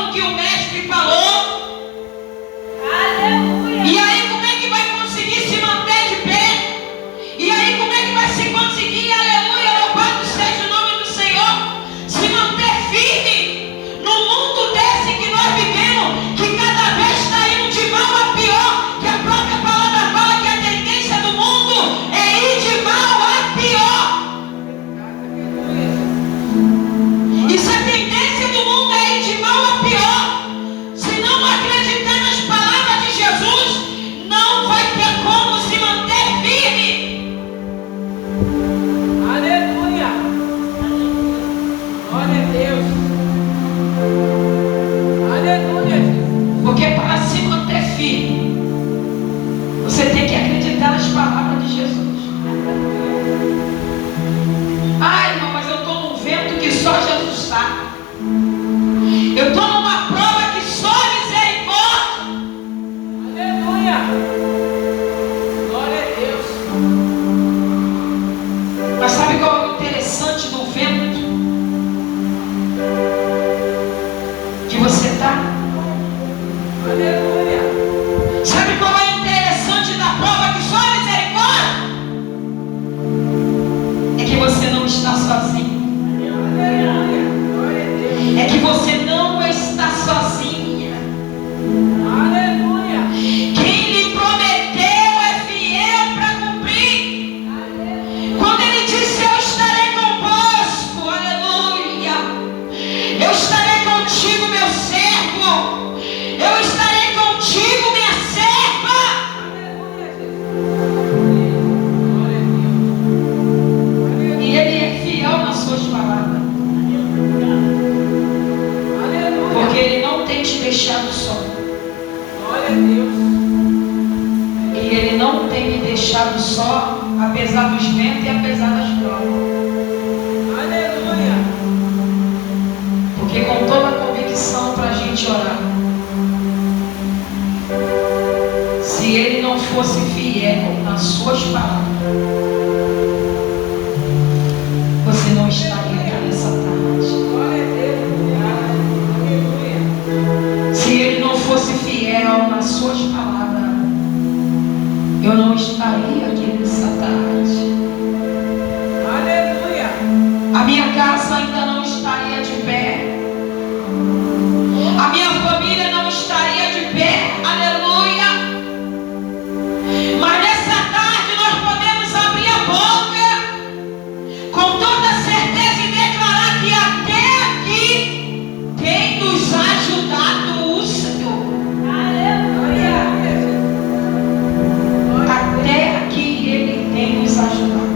está sozinho. É que você não está sozinha. Aleluia. Quem lhe prometeu é fiel para cumprir. Quando ele disse: eu estarei convosco, aleluia. Eu estarei contigo, meu servo. Eu estarei contigo, minha serva. E ele é fiel nas suas palavras. Porque ele não tem te deixado só. Glória a Deus. E ele não tem me deixado só, apesar dos ventos e apesar das provas. Aleluia. Porque com toda a convicção para a gente orar, se ele não fosse fiel nas suas palavras, você não estaria aqui nessa tarde. Glória a Deus. Aleluia. Se ele não fosse fiel nas suas palavras, eu não estaria aqui nessa tarde. Aleluia. A minha casa ainda não estaria de pé. A minha família não estaria de pé. Aleluia. Mas nessa tarde nós podemos abrir a boca com toda certeza e declarar que até aqui tem nos ajudado o Senhor. Aleluia. Até aqui Ele tem nos ajudado.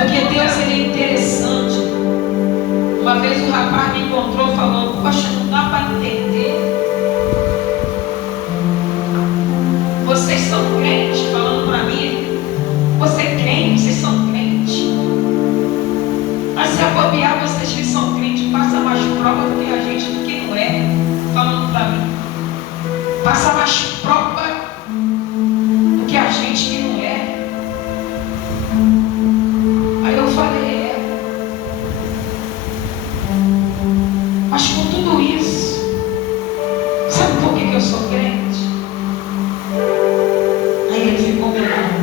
Porque Deus, ele é interessante. Uma vez um rapaz me encontrou falando: poxa, não dá para entender. Vocês são crentes, falando para mim. Você é crente, vocês são crentes. Mas se a bobear, vocês que são crentes passam mais prova do que a gente do que não é. Falando para mim. Passa mais prova do que a gente que não é. Aí eu falei: mas com tudo isso, sabe por que eu sou crente? Aí ele ficou bravo.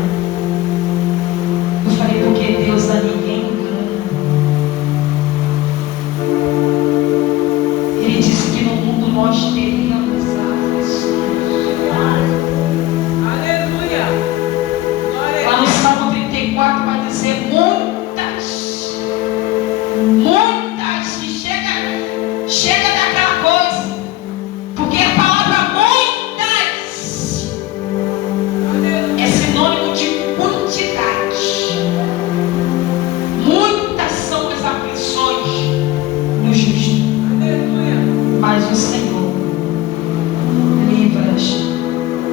Eu falei: porque Deus a ninguém engana. Ele disse que no mundo nós teríamos aflições. Aleluia. Glória a Lá no Salmo 34 vai dizer: muitas, que chega daquela coisa, porque a palavra muitas é sinônimo de quantidade. Muitas são as aflições do justo, Aleluia. mas o Senhor livra-as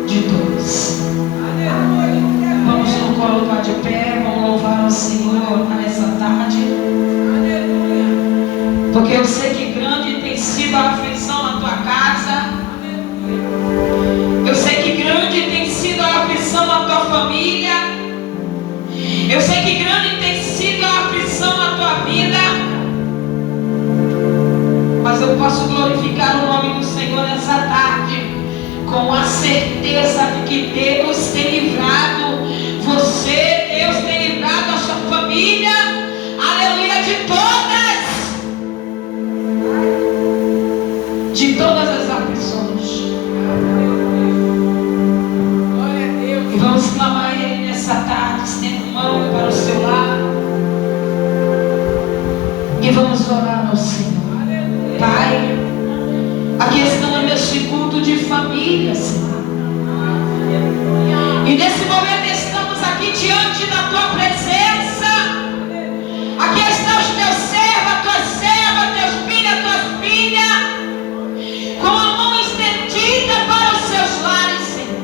de todos. Aleluia. Vamos nos colocar de pé, vamos louvar o Senhor nessa tarde. Aleluia. Porque eu sei que grande tem sido a aflição na tua casa. Eu sei que grande tem sido a aflição na tua família. Eu sei que grande tem sido a aflição na tua vida. Mas eu posso glorificar o nome do Senhor nessa tarde, com a certeza de que Deus tem livrado você, Deus tem livrado a sua família. Aleluia, de todas as aflições. Glória a Deus. E vamos clamar a Ele nessa tarde, estendo mão para o seu lado. E vamos orar ao Senhor. Aleluia. Pai, aqui estamos neste culto de família, Senhor. E nesse momento estamos aqui diante da tua presença. Aqui estão os teus servos, tuas servas, teus filhos, tuas filhas, com a mão estendida para os seus lares, Senhor.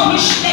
sobre os